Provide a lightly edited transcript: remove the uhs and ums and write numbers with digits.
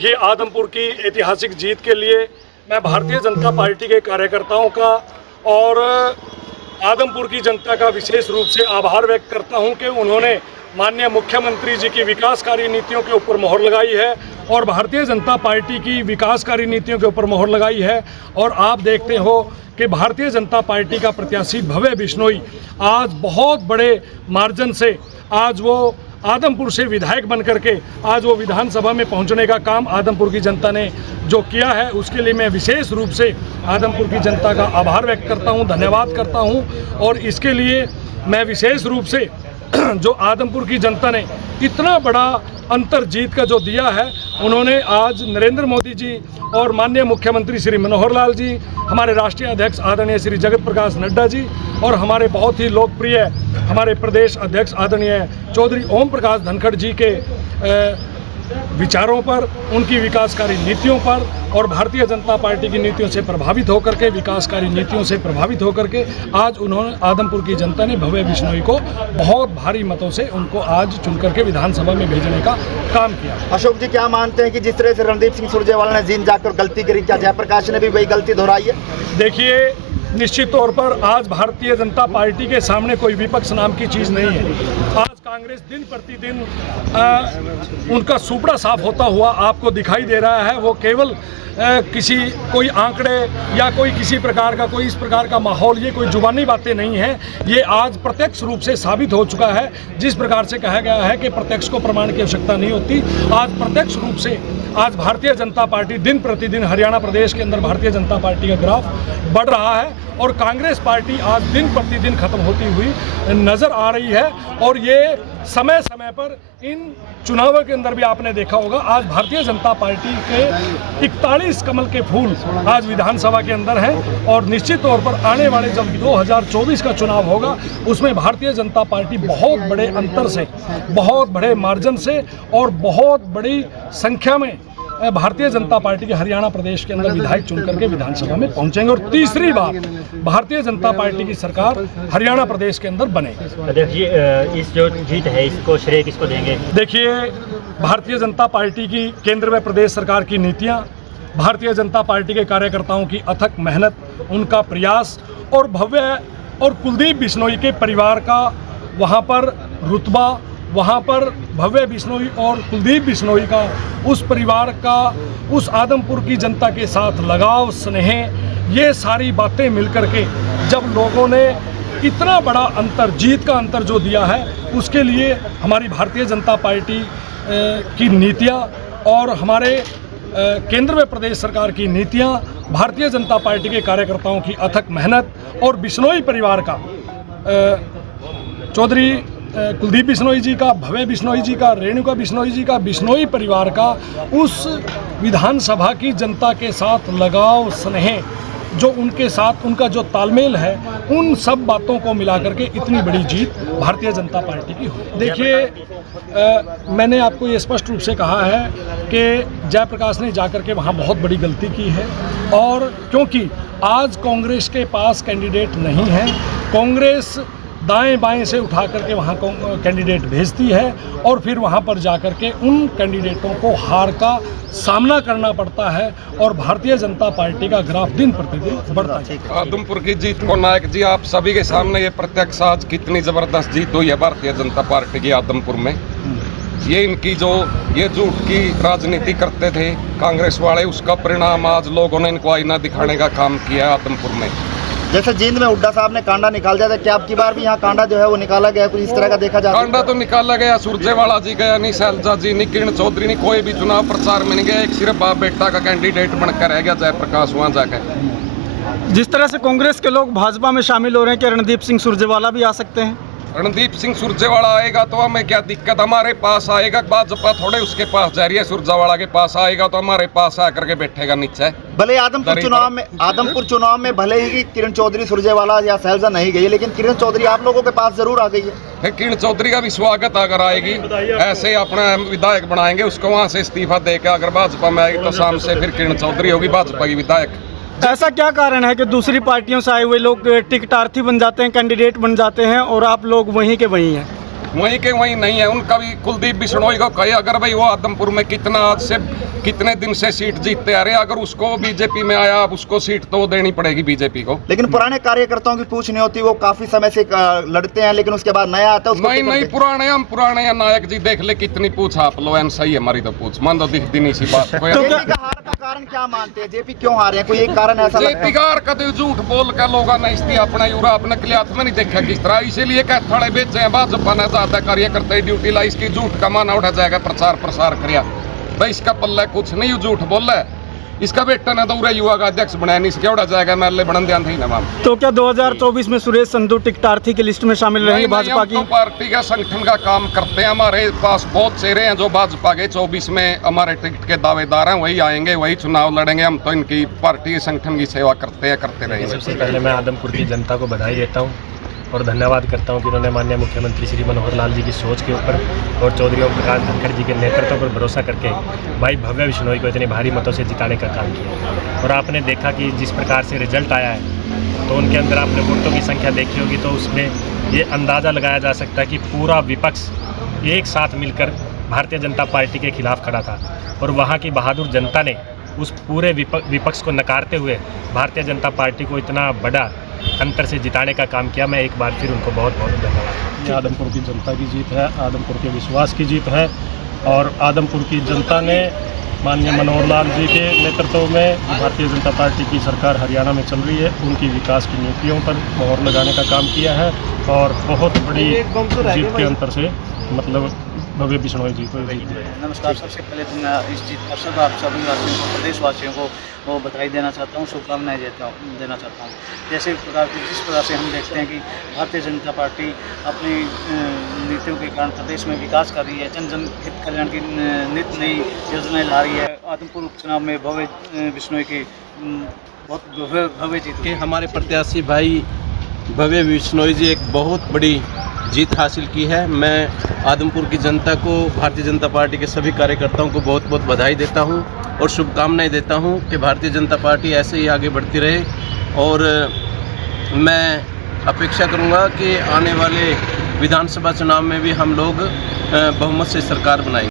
देखिए, आदमपुर की ऐतिहासिक जीत के लिए मैं भारतीय जनता पार्टी के कार्यकर्ताओं का और आदमपुर की जनता का विशेष रूप से आभार व्यक्त करता हूं कि उन्होंने माननीय मुख्यमंत्री जी की विकासकारी नीतियों के ऊपर मोहर लगाई है और भारतीय जनता पार्टी की विकासकारी नीतियों के ऊपर मोहर लगाई है। और आप देखते हो कि भारतीय जनता पार्टी का प्रत्याशी भव्य बिश्नोई आज बहुत बड़े मार्जिन से आज वो आदमपुर से विधायक बन करके आज वो विधानसभा में पहुंचने का काम आदमपुर की जनता ने जो किया है, उसके लिए मैं विशेष रूप से आदमपुर की जनता का आभार व्यक्त करता हूं, धन्यवाद करता हूं। और इसके लिए मैं विशेष रूप से जो आदमपुर की जनता ने इतना बड़ा अंतर जीत का जो दिया है, उन्होंने आज नरेंद्र मोदी जी और माननीय मुख्यमंत्री श्री मनोहर लाल जी, हमारे राष्ट्रीय अध्यक्ष आदरणीय श्री जगत प्रकाश नड्डा जी और हमारे बहुत ही लोकप्रिय हमारे प्रदेश अध्यक्ष आदरणीय चौधरी ओम प्रकाश धनखड़ जी के विचारों पर, उनकी विकासकारी नीतियों पर और भारतीय जनता पार्टी की नीतियों से प्रभावित होकर के, विकासकारी नीतियों से प्रभावित होकर के आज उन्होंने आदमपुर की जनता ने भव्य बिश्नोई को बहुत भारी मतों से उनको आज चुन करके विधानसभा में भेजने का काम किया। अशोक जी, क्या मानते हैं कि जिस तरह से रणदीप सिंह सुरजेवाला ने जींद जाकर गलती करी, क्या जयप्रकाश ने भी वही गलती दोहराई है? देखिए, निश्चित तौर पर आज भारतीय जनता पार्टी के सामने कोई विपक्ष नाम की चीज़ नहीं है। आज कांग्रेस दिन प्रतिदिन उनका सुपड़ा साफ होता हुआ आपको दिखाई दे रहा है। वो केवल कोई आंकड़े या कोई किसी प्रकार का कोई इस प्रकार का माहौल, ये कोई जुबानी बातें नहीं है, ये आज प्रत्यक्ष रूप से साबित हो चुका है। जिस प्रकार से कहा गया है कि प्रत्यक्ष को प्रमाण की आवश्यकता नहीं होती, आज प्रत्यक्ष रूप से आज भारतीय जनता पार्टी दिन प्रतिदिन हरियाणा प्रदेश के अंदर भारतीय जनता पार्टी का ग्राफ बढ़ रहा है और कांग्रेस पार्टी आज दिन प्रतिदिन खत्म होती हुई नजर आ रही है। और ये समय समय पर इन चुनावों के अंदर भी आपने देखा होगा, आज भारतीय जनता पार्टी के 41 कमल के फूल आज विधानसभा के अंदर हैं और निश्चित तौर पर आने वाले जब 2024 का चुनाव होगा, उसमें भारतीय जनता पार्टी बहुत बड़े अंतर से, बहुत बड़े मार्जिन से और बहुत बड़ी संख्या में भारतीय जनता पार्टी के हरियाणा प्रदेश के अंदर विधायक चुन करके विधानसभा में पहुंचेंगे और तीसरी बार भारतीय जनता पार्टी की सरकार हरियाणा प्रदेश के अंदर बनेगी। अध्यक्ष जी, इस जो जीत है इसको श्रेय किसको देंगे? देखिए, भारतीय जनता पार्टी की केंद्र व प्रदेश सरकार की नीतियां, भारतीय जनता पार्टी के कार्यकर्ताओं की अथक मेहनत, उनका प्रयास और भव्य और कुलदीप बिश्नोई के परिवार का वहाँ पर रुतबा, वहाँ पर भव्य बिश्नोई और कुलदीप बिश्नोई का उस परिवार का, उस आदमपुर की जनता के साथ लगाव, स्नेह, ये सारी बातें मिलकर के जब लोगों ने इतना बड़ा अंतर, जीत का अंतर जो दिया है, उसके लिए हमारी भारतीय जनता पार्टी की नीतियाँ और हमारे केंद्र में प्रदेश सरकार की नीतियाँ, भारतीय जनता पार्टी के कार्यकर्ताओं की अथक मेहनत और बिश्नोई परिवार का, चौधरी कुलदीप बिश्नोई जी का, भव्य बिश्नोई जी का, रेणुका बिश्नोई जी का, बिश्नोई परिवार का उस विधानसभा की जनता के साथ लगाव, स्नेह, जो उनके साथ उनका जो तालमेल है, उन सब बातों को मिला करके इतनी बड़ी जीत भारतीय जनता पार्टी की हो। देखिए, मैंने आपको ये स्पष्ट रूप से कहा है कि जयप्रकाश ने जाकर के वहाँ बहुत बड़ी गलती की है और क्योंकि आज कांग्रेस के पास कैंडिडेट नहीं है, कांग्रेस दाएं बाएं से उठा करके वहाँ कैंडिडेट भेजती है और फिर वहाँ पर जाकर के उन कैंडिडेटों को हार का सामना करना पड़ता है और भारतीय जनता पार्टी का ग्राफ दिन प्रतिदिन बढ़ता है। आदमपुर की जीत को नायक जी, आप सभी के सामने ये प्रत्यक्ष आज कितनी जबरदस्त जीत हुई है भारतीय जनता पार्टी की आदमपुर में। ये इनकी जो ये झूठ की राजनीति करते थे कांग्रेस वाले, उसका परिणाम आज लोगों ने इनको आईना दिखाने का काम किया है आदमपुर में। जैसे जींद में हुड्डा साहब ने कांडा निकाल दिया था, क्या अब की बार भी यहाँ कांडा जो है वो निकाला गया, कुछ इस तरह का देखा जाता है? कांडा तो निकाला गया, सुरजेवाला जी गया नहीं, शैलजा जी नहीं, किरण चौधरी नहीं, कोई भी चुनाव प्रचार में नहीं गया, एक सिर्फ बाप बेटा का कैंडिडेट बनकर रह गया जयप्रकाश वहाँ जाकर। जिस तरह से कांग्रेस के लोग भाजपा में शामिल हो रहे हैं, क्या रणदीप सिंह सुरजेवाला भी आ सकते हैं? रणदीप सिंह सुरजेवाला आएगा तो हमें क्या दिक्कत, हमारे पास आएगा, भाजपा थोड़े उसके पास जा रही है, सुरजेवाला के पास आएगा तो हमारे पास आकर के बैठेगा नीचे। भले आदमपुर चुनाव में भले ही किरण चौधरी, सुरजेवाला या शैलजा नहीं गई, लेकिन किरण चौधरी आप लोगों के पास जरूर आ गई है। फिर किरण चौधरी का भी स्वागत अगर आएगी, ऐसे अपना विधायक बनाएंगे उसको, वहाँ से इस्तीफा देकर अगर भाजपा में आएगी तो शाम से फिर किरण चौधरी होगी भाजपा की विधायक। ऐसा क्या कारण है कि दूसरी पार्टियों से आए हुए लोग टिकटार्थी बन जाते हैं, कैंडिडेट बन जाते हैं और आप लोग वहीं के वहीं हैं? वहीं के वहीं नहीं है। उनका भी कुलदीप बिश्नोई को कहे अगर भाई वो आदमपुर में कितने दिन से सीट जीतते आ रहे, अगर उसको बीजेपी में आया अब उसको सीट तो देनी पड़ेगी बीजेपी को। लेकिन पुराने कार्यकर्ताओं की पूछ नहीं होती, वो काफी समय से लड़ते हैं, लेकिन उसके बाद नया आता है उसको नहीं पुराने हैं नायक जी, देख ले कितनी पूछ आप लो, सही है हमारी तो पूछ मान दो दिन इसी बात को। जेपी का हार का कारण क्या मानते हैं? जेपी क्यों हारे हैं? कोई एक कारण ऐसा लगता है? जेपी का हार का तो झूठ बोल के लोग ने अपना यूरा अपने क्लियात में नहीं देखा किस तरह, इसीलिए क्या थोड़े बेचे हैं भाजपा ने ज्यादा कार्य करते ड्यूटी ला, इसकी झूठ का माना उठा जाएगा, प्रचार प्रसार करिया भाई इसका पल्ला कुछ नहीं, झूठ बोल रहा है। इसका बेटा ने तो पूरा युवा का अध्यक्ष बनाया नहीं, इसके उड़ा जाएगा महल बनन ध्यान थी ना मैम। तो क्या 2024 में सुरेश संधू टिकटार्थी की लिस्ट में शामिल रहेंगे भाजपा की? तो पार्टी का संगठन का काम करते हैं, हमारे पास बहुत चेहरे हैं जो भाजपा के 24 में हमारे टिकट के दावेदार हैं, वही आएंगे वही चुनाव लड़ेंगे। हम तो इनकी पार्टी संगठन की सेवा करते रहेंगे। सबसे पहले मैं आदमपुर की जनता को बधाई देता हूँ और धन्यवाद करता हूँ कि उन्होंने माननीय मुख्यमंत्री श्री मनोहर लाल जी की सोच के ऊपर और चौधरी ओम प्रकाश धनखड़ जी के नेतृत्व पर भरोसा करके भाई भव्य बिश्नोई को इतने भारी मतों से जिताने का काम किया। और आपने देखा कि जिस प्रकार से रिजल्ट आया है तो उनके अंदर आपने वोटों की संख्या देखी होगी, तो उसमें ये अंदाज़ा लगाया जा सकता है कि पूरा विपक्ष एक साथ मिलकर भारतीय जनता पार्टी के खिलाफ खड़ा था और वहाँ की बहादुर जनता ने उस पूरे विपक्ष को नकारते हुए भारतीय जनता पार्टी को इतना बड़ा अंतर से जिताने का काम किया। मैं एक बार फिर उनको बहुत बहुत धन्यवाद। ये आदमपुर की जनता की जीत है, आदमपुर के विश्वास की जीत है और आदमपुर की जनता ने माननीय मनोहर लाल जी के नेतृत्व में भारतीय जनता पार्टी की सरकार हरियाणा में चल रही है, उनकी विकास की नीतियों पर मोहर लगाने का काम किया है और बहुत बड़ी जीत के अंतर से मतलब भव्य बिश्नोई जी को जीत दी। नमस्कार। सबसे पहले तो मैं इस जीत पर सब आप सभी वासियों को, प्रदेशवासियों को वो बधाई देना चाहता हूँ, शुभकामनाएं देना चाहता हूँ। जैसे जिस प्रकार से हम देखते हैं कि भारतीय जनता पार्टी अपनी नीतियों के कारण प्रदेश में विकास कर रही है, जन जन हित कल्याण की नित नई योजनाएं ला रही है। आदमपुर उपचुनाव में भव्य बिश्नोई की बहुत भव्य जीत के हमारे प्रत्याशी भाई भव्य बिश्नोई जी एक बहुत बड़ी जीत हासिल की है। मैं आदमपुर की जनता को, भारतीय जनता पार्टी के सभी कार्यकर्ताओं को बहुत बहुत बधाई देता हूं और शुभकामनाएं देता हूं कि भारतीय जनता पार्टी ऐसे ही आगे बढ़ती रहे और मैं अपेक्षा करूंगा कि आने वाले विधानसभा चुनाव में भी हम लोग बहुमत से सरकार बनाएंगे।